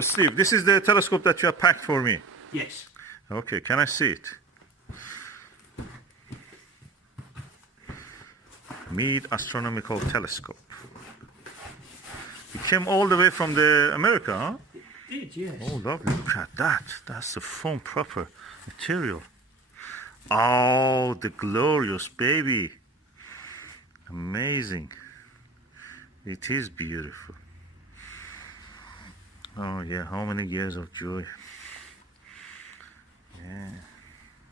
Steve, this is the telescope that you have packed for me. Yes. Okay, can I see it? Meade Astronomical Telescope. It came all the way from the America, huh? It did, yes. Oh, lovely. Look at that. That's the foam proper material. Oh, the glorious baby. Amazing. It is beautiful. Oh, yeah. How many years of joy. Yeah.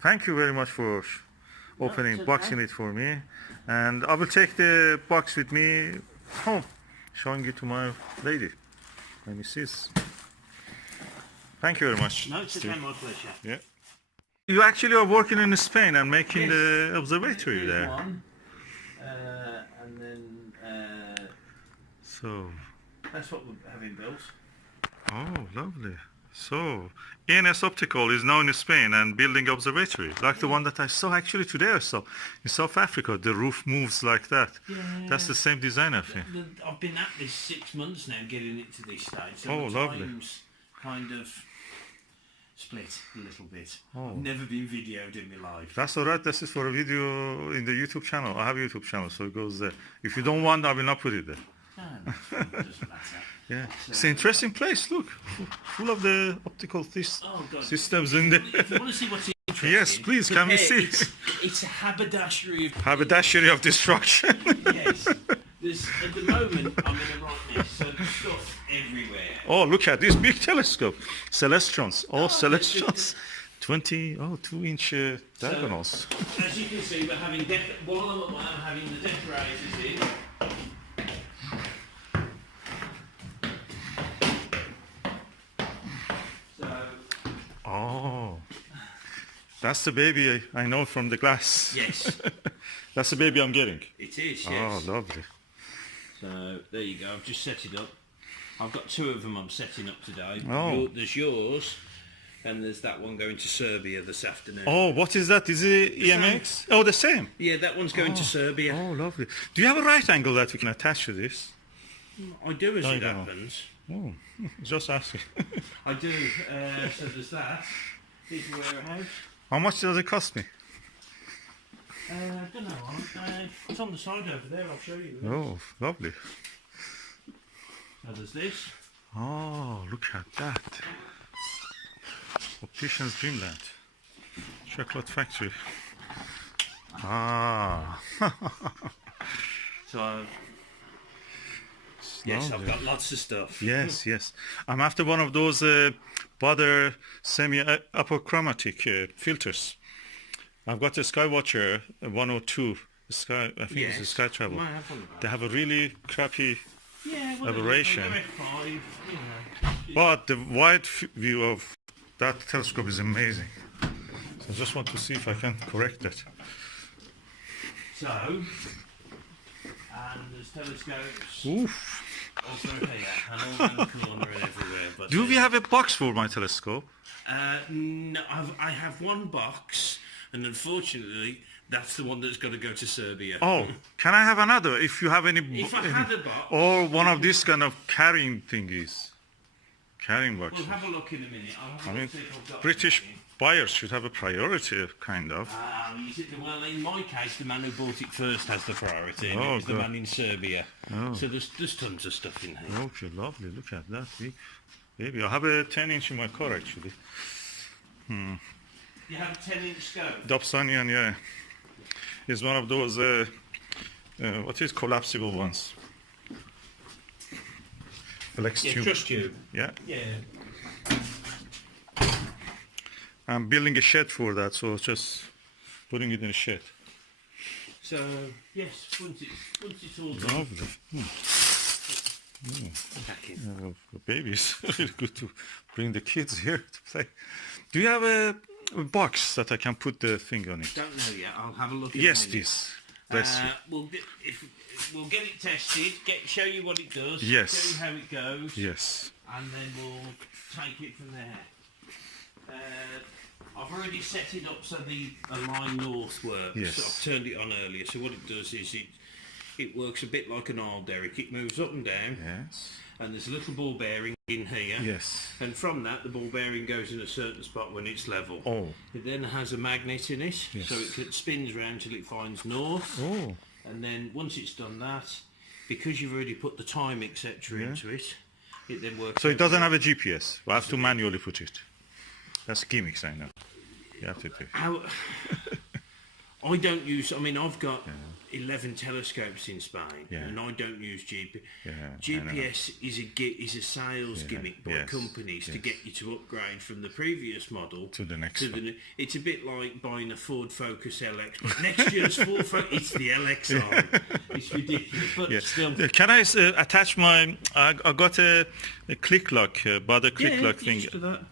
Thank you very much for opening, okay. boxing it for me. And I will take the box with me home, showing it to my lady, my missus. Thank you very much. No, it's okay, my pleasure. Yeah. You actually are working in Spain and making Yes. the observatory Here's there. one. And then So, that's what we're having built. oh, lovely. So, ENS Optical is now in Spain and building observatory, like the one that I saw actually today I saw in South Africa. The roof moves like that. Yeah. That's the same design, I think. I've been at this 6 months now, getting it to this stage. So Oh, the lovely. time's kind of split a little bit. Oh. I've never been videoed in my life. That's all right. This is for a video in the YouTube channel. I have a YouTube channel, so it goes there. If you don't want, I will not put it there. No, it doesn't matter. Yeah, So, it's an interesting place. Look, full of the optical Oh, God. systems in there. If you want to see what's interesting, Yes, please, can we see? It's a haberdashery of Haberdashery of destruction. Yes. At the moment, I'm in a right mess, so there's stuff everywhere. Oh, look at this big telescope. Celestials, all Oh, celestials. 2-inch diagonals. As you can see, we're having while I'm having the decorators in. So, Oh, that's the baby I know from the glass. yes, That's the baby I'm getting. it is, Oh, yes. lovely. So, there you go, I've just set it up. I've got 2 of them I'm setting up today. Oh. There's yours, and there's that one going to Serbia this afternoon. Oh, what is that? Is it EMX? Oh, the same. Yeah, that one's going to Serbia. Oh, lovely. Do you have a right angle that we can attach to this? I do, as I it know. happens. Oh, just asking. I do. So there's that. Here's the warehouse. How much does it cost me? I don't know. It's on the side over there. I'll show you. Oh, lovely. So there's this. Oh, look at that. Optician's Dreamland. Chocolate factory. Ah. So yes, I've Lovely. got lots of stuff. Yes, yes. I'm after one of those Butter semi-apochromatic filters. I've got a Skywatcher 102. I think it's a Sky Travel. Might have one of They those. have a really crappy, Yeah, well, aberration. they're F5, you know. but the wide view of that telescope is amazing. So I just want to see if I can correct that. So, and there's telescopes Oof. also here, and all in the corner and everywhere. But Do we have a box for my telescope? No, I have one box, and unfortunately, that's the one that's got to go to Serbia. Oh, can I have another? If you have any, If I had a box, or one of these kind of carrying thingies, carrying boxes. we'll have a look in a minute. I'll have a I look mean, see if I've got British something. buyers should have a priority, kind of. Well, in my case, the man who bought it first has the priority, and Oh, it was the good. man in Serbia. Oh. So there's tons of stuff in here. Okay, lovely. Look at that big baby. I have a 10-inch in my car actually. You have a 10-inch scope. Dobsonian, yeah. It's one of those what is collapsible ones. Flex Yeah, tube. trust you. Yeah. Yeah. I'm building a shed for that, so just putting it in a shed. So yes, once it's all done, Lovely. back in. The babies. Really good to bring the kids here to play. Do you have a box that I can put the thing on it? Don't know yet. I'll have a look. Yes, in a minute. please. Bless you. We'll get it tested. Show you what it does. Yes. Show you how it goes. Yes. And then we'll take it from there. I've already set it up so the line north works. Yes. So I've turned it on earlier. So what it does is it works a bit like an oil derrick. It moves up and down, Yes. and there's a little ball bearing in here. Yes. And from that, the ball bearing goes in a certain spot when it's level. Oh. It then has a magnet in it, Yes. so it spins around till it finds north. Oh. And then once it's done that, because you've already put the time, etc. into it, it then works. So it doesn't have a GPS. We have to manually put it. That's gimmicks, I know. You have to do. I don't use. I mean, I've got 11 telescopes in Spain, and I don't use GPS. GPS is a sales gimmick by companies to get you to upgrade from the previous model to the next one. It's a bit like buying a Ford Focus LX, but next year's Ford Focus, it's the LX90. It's ridiculous, but still. Can I attach my? I got a click lock, but a click lock thing.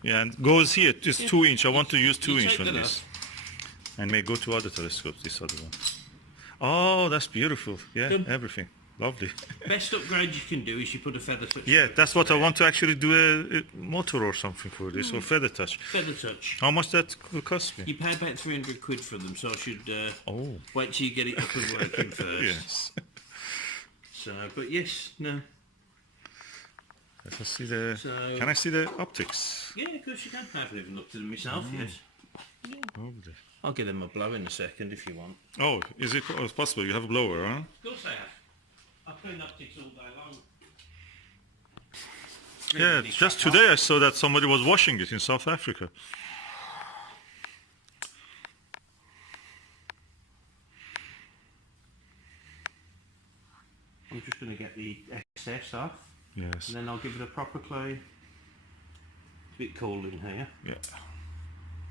Yeah, and goes here. Just 2 inch. I want to use 2 inch on this. And may go to other telescopes, this other one. Oh, that's beautiful. Yeah, everything. Lovely. Best upgrade you can do is you put a feather touch. Yeah, that's what I want to actually do, a motor or something for this, or feather touch. Feather touch. How much that will cost me? You pay about 300 quid for them, so I should wait till you get it up and working first. Yes. So, but yes, no. Let's see the... can I see the optics? Yeah, of course you can. I haven't even looked at them myself, yes. Yeah. Lovely. I'll give them a blow in a second if you want. Oh, is it possible? You have a blower, huh? Of course I have. I clean optics all day long. Yeah, just today I saw that somebody was washing it in South Africa. I'm just going to get the excess off. Yes. And then I'll give it a proper clean. It's a bit cool in here. Yeah.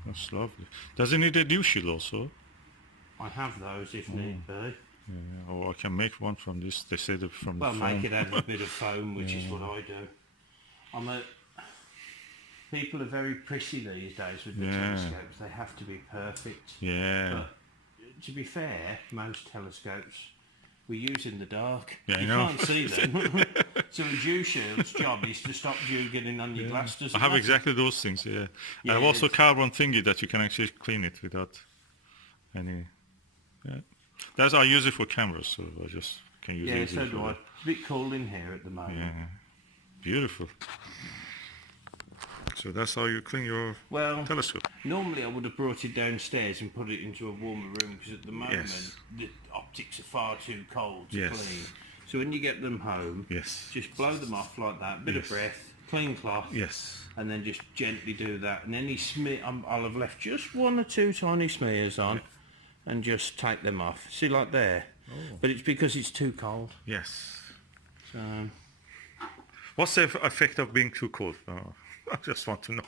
That's lovely. Does it need a dew shield also? I have those if need be. Yeah, or I can make one from this. They say that from the foam. Make it out of a bit of foam, which is what I do. People are very prissy these days with the telescopes. They have to be perfect. Yeah. But to be fair, most telescopes we use in the dark. Yeah, you can't see them. So a dew shield's job is to stop dew getting on your glass. I have exactly those things, I have also carbon thingy that you can actually clean it without any... That's I use it for cameras, so I just can use it. Yeah, so do I. It's a bit cool in here at the moment. Yeah, beautiful. So that's how you clean your telescope. Normally I would have brought it downstairs and put it into a warmer room because at the moment the optics are far too cold to clean. So when you get them home, just blow them off like that, bit of breath, clean cloth, and then just gently do that. And any smear, I'll have left just 1 or 2 tiny smears on, and just take them off. See, like there. But it's because it's too cold. Yes. So. What's the effect of being too cold? I just want to know.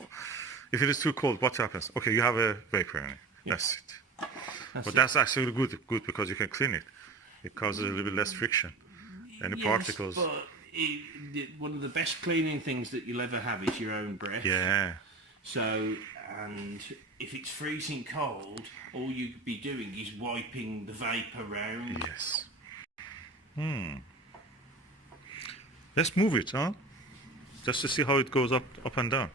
If it is too cold, what happens? Okay, you have a vapor in it. That's it. That's actually good because you can clean it. It causes a little bit less friction. Any particles. But one of the best cleaning things that you'll ever have is your own breath. Yeah. So, and if it's freezing cold, all you'd be doing is wiping the vapour around. Yes. Let's move it, huh? Just to see how it goes up and down.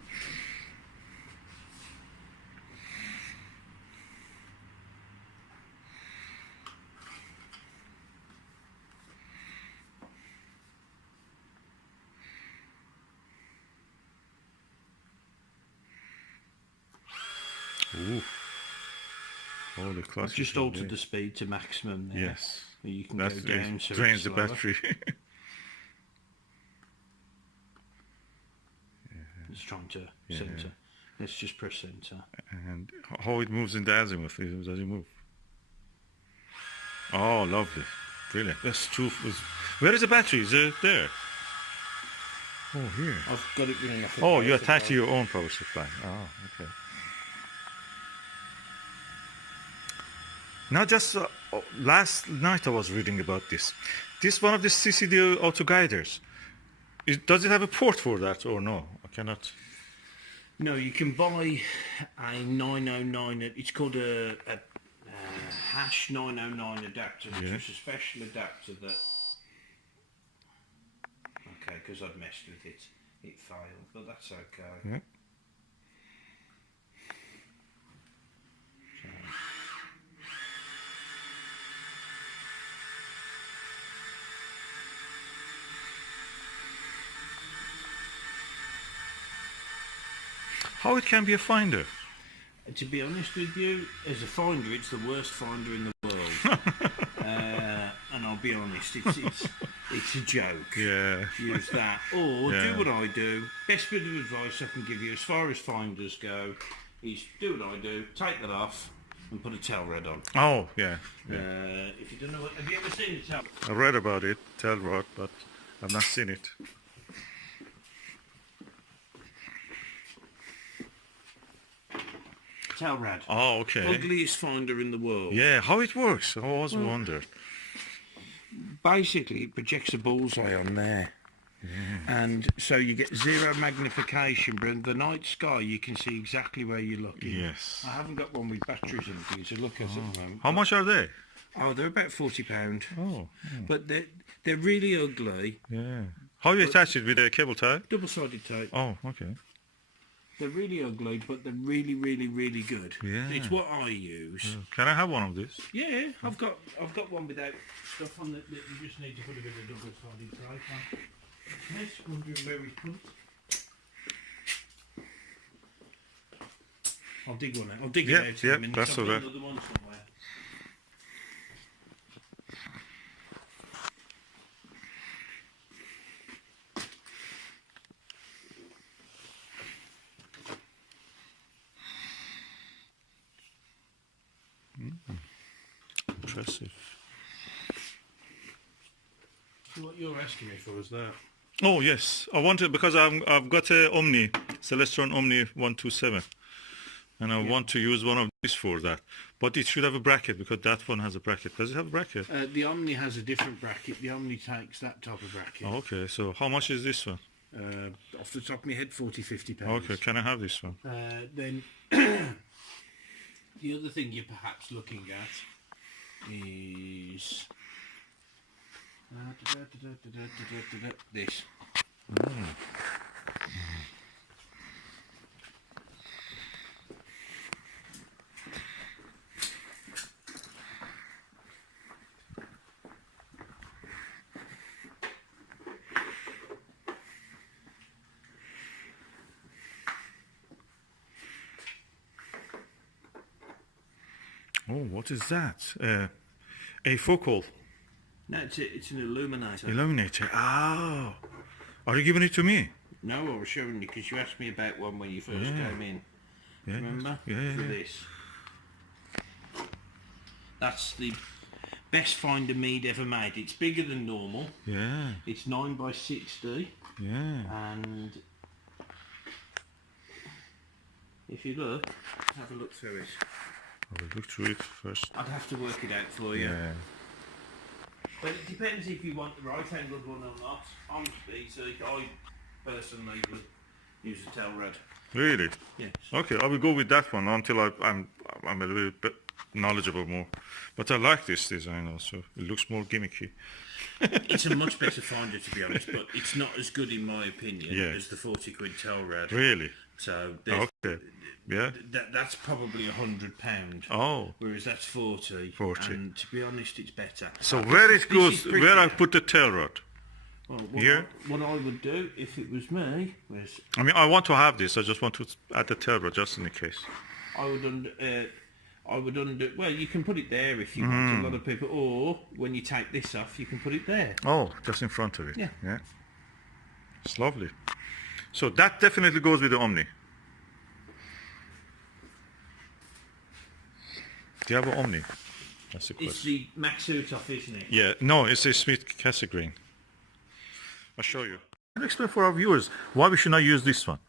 Ooh. Holy class. I've just altered the speed to maximum there. Yes. You can go down so drains the battery. It's trying to centre. Let's just press centre. And how it moves in the azimuth, does it move? Oh, lovely. Brilliant. That's true. Where is the battery? Is it there? Oh, here. I've got it running off. Oh, you attach to your own power supply. Oh, okay. Now, just last night I was reading about this. This one of the CCD auto guiders. Does it have a port for that or no? I cannot. No, you can buy a 909. It's called a hash 909 adapter, which is a special adapter that. Okay, because I'd messed with it, it failed, but that's okay. Yeah. How it can be a finder? To be honest with you, as a finder, it's the worst finder in the world. And I'll be honest, it's a joke. Yeah. Use that. Or do what I do. Best bit of advice I can give you as far as finders go is do what I do, take that off and put a tail rod on. Oh, yeah. If you don't know what... Have you ever seen the tail? I read about it, tail rod, but I've not seen it. Tail rod. Oh, okay. Ugliest finder in the world. Yeah, how it works? I always wondered. Basically, it projects a bullseye on there. Yeah. And so you get zero magnification, but in the night sky you can see exactly where you're looking. Yes. I haven't got one with batteries in for you to look at the moment. How much are they? Oh, they're about £40. Oh. But they're really ugly. Yeah. How you attach it with a cable tie? Double-sided tape. Oh, okay. They're really ugly, but they're really, really, really good. Yeah. It's what I use. Can I have one of these? Yeah, I've got one without stuff on that you just need to put a bit of double-sided tape on. Yes, wondering where we put it. I'll dig one out. I'll dig it out in a minute. That's all right. Another one somewhere. Impressive. So what you're asking me for is that? Oh yes, I wanted because I've got a Omni Celestron Omni 127, and I want to use one of these for that. But it should have a bracket because that one has a bracket. Does it have a bracket? The Omni has a different bracket. The Omni takes that type of bracket. Oh, okay, so how much is this one? Off the top of my head, £40–50. Okay, can I have this one? Then the other thing you're perhaps looking at is this. Oh, what is that? A focal. No, it's an illuminator. Illuminator. Oh. Are you giving it to me? No, I was showing you because you asked me about one when you first came in. Yeah. Remember? Yeah. For this. That's the best finder Meade ever made. It's bigger than normal. Yeah. It's 9x60. Yeah. And if you look, have a look through it. I will look through it first. I'd have to work it out for you. Yeah. But it depends if you want the right-angled one or not. On speed, I personally would use a tail rod. Really? Yes. Okay, I will go with that one until I'm a little bit knowledgeable more. But I like this design also. It looks more gimmicky. It's a much better finder, to be honest, but it's not as good in my opinion as the 40 quid tail rod. Really? So okay. Yeah. That's probably £100. Oh. Whereas that's 40. 40. And to be honest, it's better. So where it goes, where I put the tail rod? Well, Here? What I would do if it was me was... I mean, I want to have this. I just want to add the tail rod just in the case. I would undo... Well, you can put it there if you want. A lot of people... Or when you take this off, you can put it there. Oh, just in front of it. Yeah. Yeah. It's lovely. So that definitely goes with the Omni. Do you have an Omni? That's the question. It's the Max Suitoff, isn't it? Yeah. No, it's a Schmidt Cassegrain. I'll show you. Can you explain for our viewers why we should not use this one,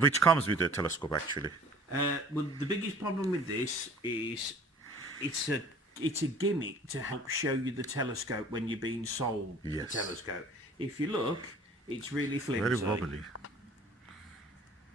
which comes with the telescope actually? Well, the biggest problem with this is it's a gimmick to help show you the telescope when you're being sold the telescope. If you look, it's really flimsy. Very wobbly.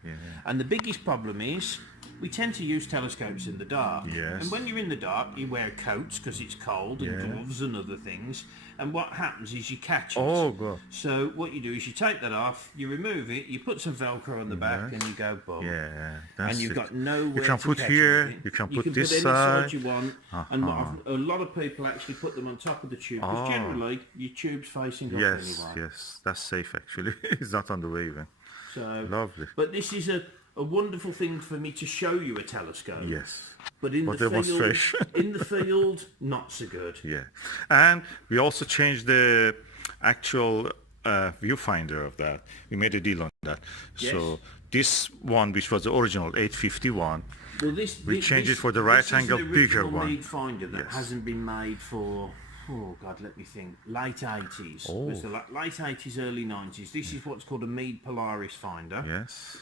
Yeah. And the biggest problem is we tend to use telescopes in the dark. Yes. And when you're in the dark, you wear coats because it's cold and gloves and other things. And what happens is you catch it. Oh, God. So what you do is you take that off, you remove it, you put some Velcro on the back, and you go boom. Yeah, that's and you've it. got nowhere You can to put catch here, it. you can put any this side. you want. And a lot of people actually put them on top of the tube because generally your tube's facing up anyway. Yes, that's safe actually. It's not on the way even. So lovely. But this is a a wonderful thing for me to show you a telescope. Yes. But in the demonstration. field, in the field, not so good. Yeah. And we also changed the actual viewfinder of that. We made a deal on that. Yes. So this one, which was the original 851, Well, we changed it for the right angle bigger one. Meade finder that hasn't been made for, oh God, let me think, late 80s. Oh. It was the late 80s, early 90s. This is what's called a Meade Polaris finder. Yes.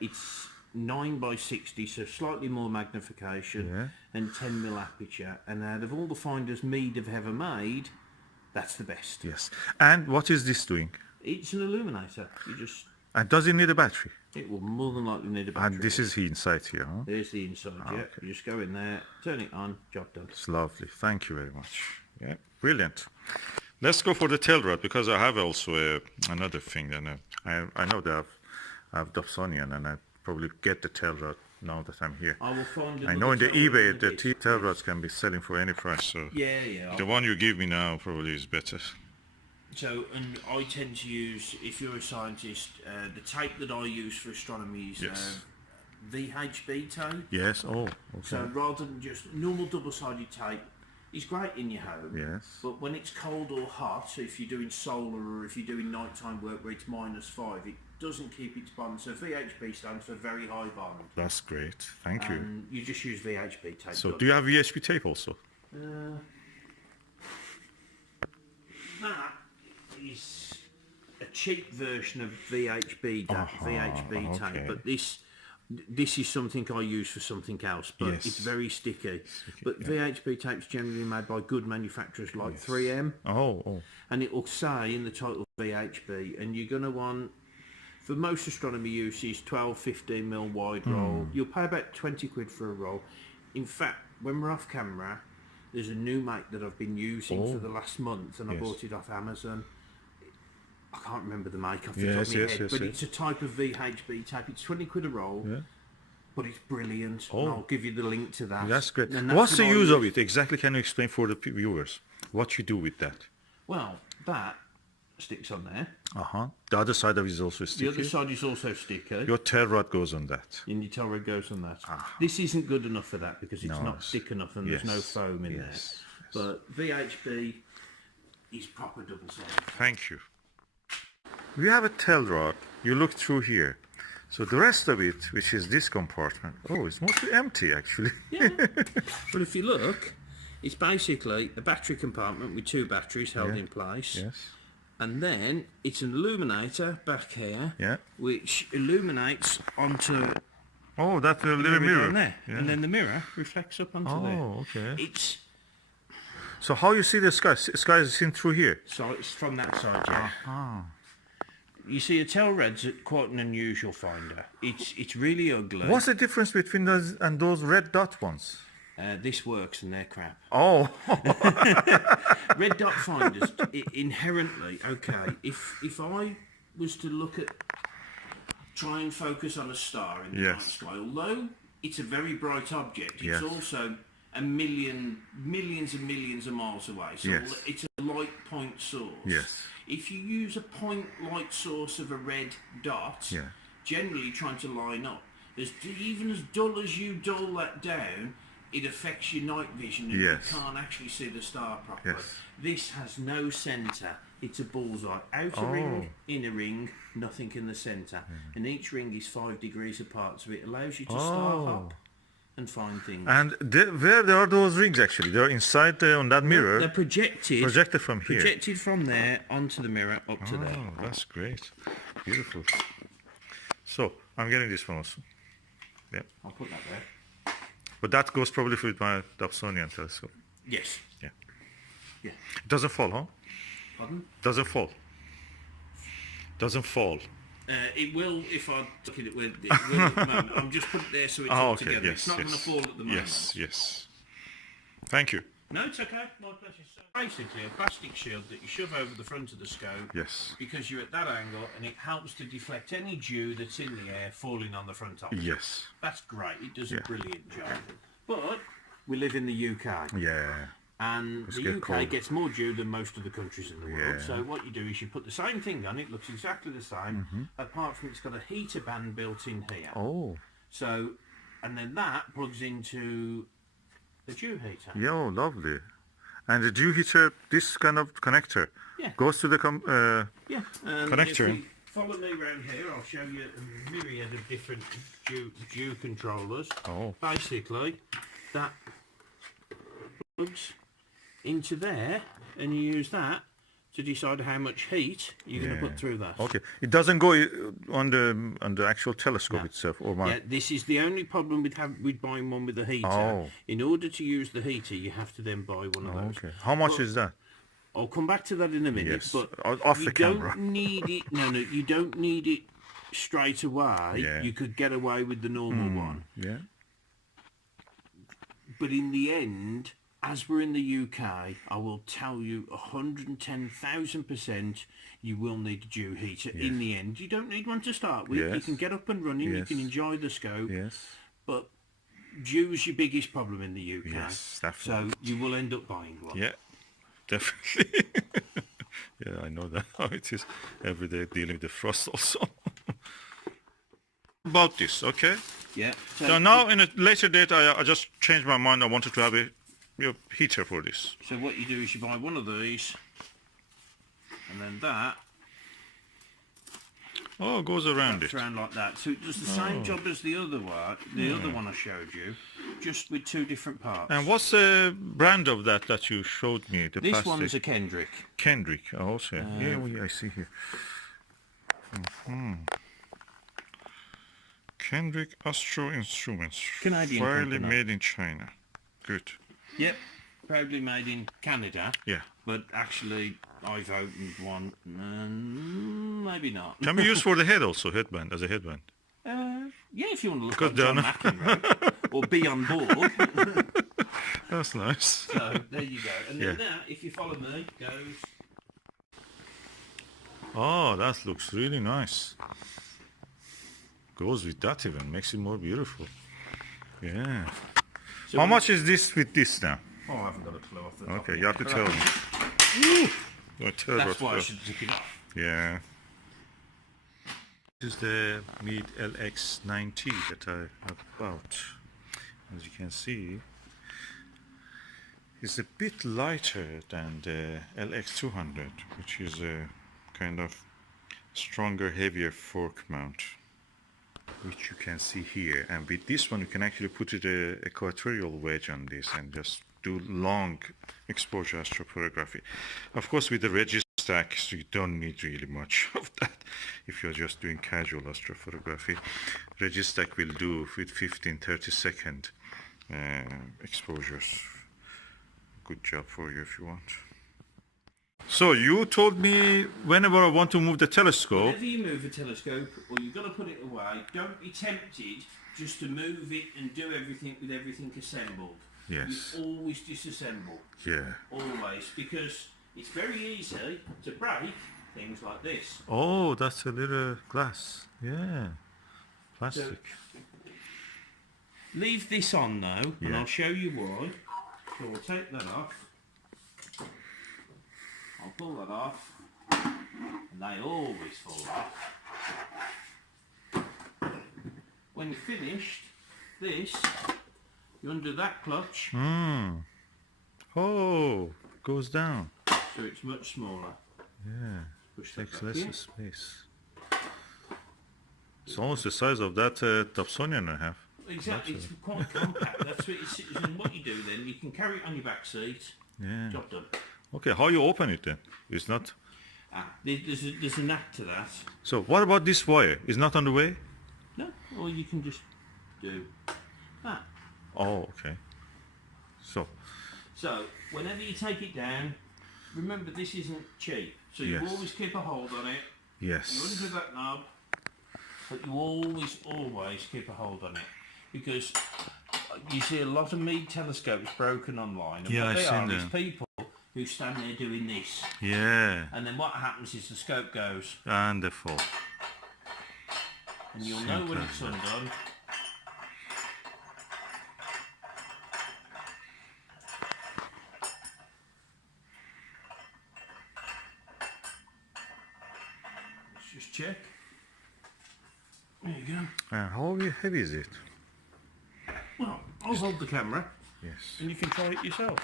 It's 9x60, so slightly more magnification, and 10mm aperture. And out of all the finders Meade have ever made, that's the best. Yes. And what is this doing? It's an illuminator. You just... And does it need a battery? It will more than likely need a battery. And this is the inside here, huh? There's the inside, yeah. You just go in there, turn it on, job done. It's lovely. Thank you very much. Yeah, brilliant. Let's go for the tail rod, because I have also another thing. And I know that I have Dobsonian, and I probably get the tail rod now that I'm here. I will find. I know in the eBay the tail rods can be selling for any price. So yeah. The one you give me now probably is better. So, and I tend to use, if you're a scientist, the tape that I use for astronomy is VHB tape. Yes. Oh. Okay. So rather than just normal double-sided tape, it's great in your home. Yes. But when it's cold or hot, so if you're doing solar or if you're doing nighttime work where it's -5, it doesn't keep its bond. So VHB stands for very high bond. That's great. Thank you. And you just use VHB tape. So do you have VHB tape also? That is a cheap version of VHB tape, but this is something I use for something else, but it's very sticky. But VHB tape's generally made by good manufacturers like 3M. And it will say in the title VHB, and you're going to want, for most astronomy uses, 12-15mm wide roll. You'll pay about 20 quid for a roll. In fact, when we're off camera, there's a new make that I've been using for the last month, and I bought it off Amazon. I can't remember the make off the top of my head, but it's a type of VHB tape. It's 20 quid a roll, but it's brilliant. And I'll give you the link to that. That's great. What's the use of it? Exactly, can you explain for the viewers what you do with that? Well, that sticks on there. The other side of it is also sticky. The other side is also sticky. Your tail rod goes on that. And your tail rod goes on that. This isn't good enough for that because it's not thick enough and there's no foam in there. But VHB is proper double-sided. Thank you. We have a tail rod. You look through here. So the rest of it, which is this compartment, it's mostly empty actually. But if you look, it's basically a battery compartment with 2 batteries held in place. And then it's an illuminator back here, which illuminates onto that little mirror there. And then the mirror reflects up onto there. It's so how you see the sky? Sky is seen through here. So it's from that side, You see, a tail red's quite an unusual finder. It's really ugly. What's the difference between those and those red dot ones? This works and they're crap. Red dot finders, inherently, if I was to look at, try and focus on a star in the night sky, although it's a very bright object, it's also millions and millions of miles away, so it's a light point source. If you use a point light source of a red dot, generally trying to line up, even as dull as you dull that down, it affects your night vision and you can't actually see the star properly. This has no centre. It's a bullseye. Outer ring, inner ring, nothing in the centre. And each ring is 5 degrees apart, so it allows you to star hop and find things. And where there are those rings actually? They're inside on that mirror. They're projected from here. Projected from there onto the mirror up to there. Oh, that's great. Beautiful. So, I'm getting this one also. I'll put that there. But that goes probably with my Dobsonian telescope. Yes. It doesn't fall, huh? Pardon? Doesn't fall. Doesn't fall. It will if I took it. It will at the moment. I'm just putting it there so it's all together. It's not going to fall at the moment. Yes. Thank you. No, it's okay. My pleasure. So basically, a plastic shield that you shove over the front of the scope. Because you're at that angle, and it helps to deflect any dew that's in the air falling on the front of it. That's great. It does a brilliant job. But we live in the UK. And the UK gets more dew than most of the countries in the world. So what you do is you put the same thing on, it looks exactly the same, apart from it's got a heater band built in here. Oh. So, and then that plugs into the dew heater. Yeah, oh, lovely. And the dew heater, this kind of connector, goes to the connector. If you follow me around here, I'll show you a myriad of different dew controllers. Oh. Basically, that plugs into there, and you use that to decide how much heat you're going to put through that. Okay, it doesn't go on the actual telescope itself, or Yeah, this is the only problem with buying one with a heater. Oh. In order to use the heater, you have to then buy one of those. Okay, how much is that? I'll come back to that in a minute. Yes, but off you the camera. don't need it. No, you don't need it straight away. Yeah. You could get away with the normal one. Yeah. But in the end, as we're in the UK, I will tell you 110,000% you will need a dew heater in the end. You don't need one to start with. You can get up and running, you can enjoy the scope. But dew's your biggest problem in the UK. Yes, definitely. So you will end up buying one. Yeah, definitely. Yeah, I know that how it is every day dealing with the frost also. About this, okay? Yeah. So now in a later date, I just changed my mind. I wanted to have a heater for this. So what you do is you buy one of these, and then that goes around it. Around like that. So it does the same job as the other one. The other one I showed you, just with two different parts. And what's the brand of that you showed me? The this plastic? one's a Kendrick. Kendrick, also. I see here. Kendrick Astro Instruments. Canadian Fairly company. made in China. Good. Yep, proudly made in Canada. Yeah. But actually, I've opened one, maybe not. Can be used for the head also, headband, as a headband. Yeah, if you want to look like John McEnroe, or be on board. That's nice. So, there you go. And then that, if you follow me, goes... Oh, that looks really nice. Goes with that even, makes it more beautiful. Yeah. So how much is this with this now? Oh, I haven't got a clue off the top. Okay, you have to tell me. That's why I should take it off. Yeah. This is the Meade LX90 that I have bought. As you can see, it's a bit lighter than the LX200, which is a kind of stronger, heavier fork mount, which you can see here. And with this one, you can actually put it a equatorial wedge on this and just do long exposure astrophotography. Of course, with the Registack, so you don't need really much of that if you're just doing casual astrophotography. Registack will do with 15-30 second exposures. Good job for you if you want. So you told me whenever I want to move the telescope. Whenever you move a telescope, or you've got to put it away, don't be tempted just to move it and do everything with everything assembled. Yes. You always disassemble. Yeah. Always, because it's very easy to break things like this. Oh, that's a little glass. Yeah. Plastic. So, leave this on though, and I'll show you why. So we'll take that off. I'll pull that off, and they always fall off. When you're finished, this, you undo that clutch. Oh, goes down. So it's much smaller. Yeah. Push that Takes back less in. space. It's almost the size of that Dobsonian I have. Exactly, it's quite compact. That's what it's, and what you do then, you can carry it on your back seat. Yeah. Job done. Okay, how you open it then? It's not. There's a knack to that. So what about this wire? Is not on the way? No, or you can just do that. Oh, okay. So whenever you take it down, remember this isn't cheap. So you always keep a hold on it. yes. You undo that knob, but you always keep a hold on it, because you see a lot of Meade telescopes broken online. And what they are is people who stand there doing this. Yeah. And then what happens is the scope goes. And the fall. And you'll know when it's undone. just check. There you go. How heavy is it? Well, I'll hold the camera. Yes. And you can try it yourself.